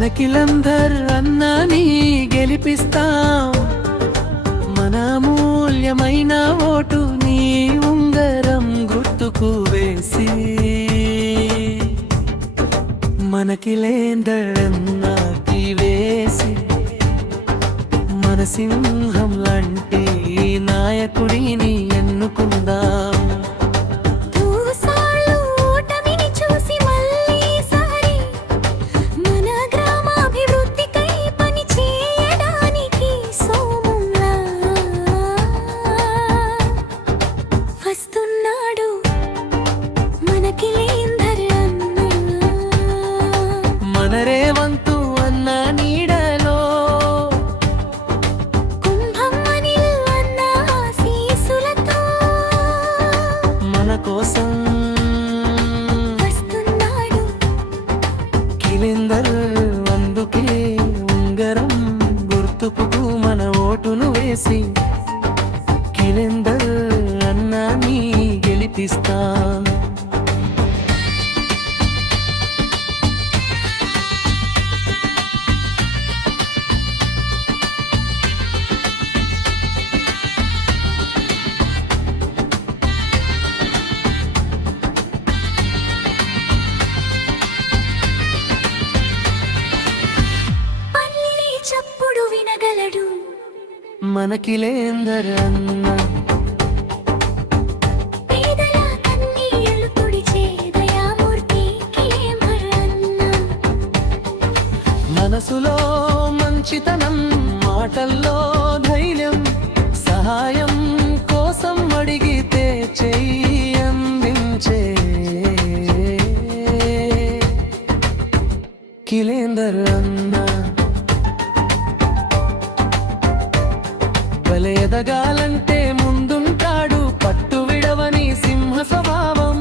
మనకిలందర్ అన్నాని గెలిపిస్తాం మన అమూల్యమైన ఓటు నీ ఉంగరం గుర్తుకు వేసి మనకిలేందరన్నాకి వేసి మన సింహం లాంటి నాయకుడిని ఎన్నుకుందాం రేవంతు అన్న నీడలో కుంభమణిల్ అన్న ఆశీస్సులతో మన కోసం వస్తున్నాడు కిలిందర్. అందుకే ఉంగరం గుర్తుకు మన ఓటును వేసి కిలిందర్ అన్నాని గెలిపిస్తాం. చప్పుడు వినగలడు మనకిలేందర్ అన్న పేదల కన్నీళ్లు తుడిచే దయామూర్తి కిలేందర్ అన్న. మనసులో మంచితనం, మాటల్లో ధైర్యం, సహాయం కోసం అడిగితే చెయ్యి అందించే కిలేందర్ అన్న. ఎదగాలంటే ముందుంటాడు పట్టు విడవని సింహ స్వభావం.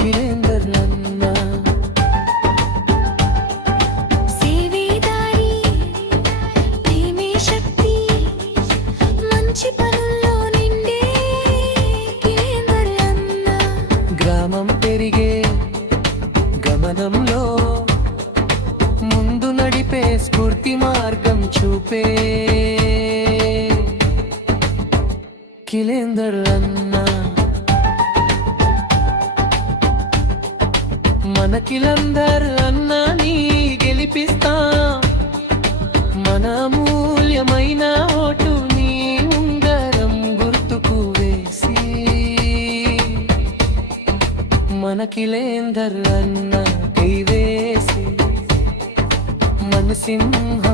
కిలేందర్ అన్న సేవేదారి, ప్రేమే శక్తి, మంచి పనుల్లో నిండే కిలేందర్ అన్న. గ్రామం పెరిగే గమనంలో ముందు నడిపే స్ఫూర్తి మార్గం చూపే కిలేందర్ అన్న. మనకిలందర్ అన్నాని గెలిపిస్తాం మన అమూల్యమైన ఓటు నీ ఉంగరం గుర్తుకు వేసి మనకిలేందర్ అన్న కై వేసి మన సింహం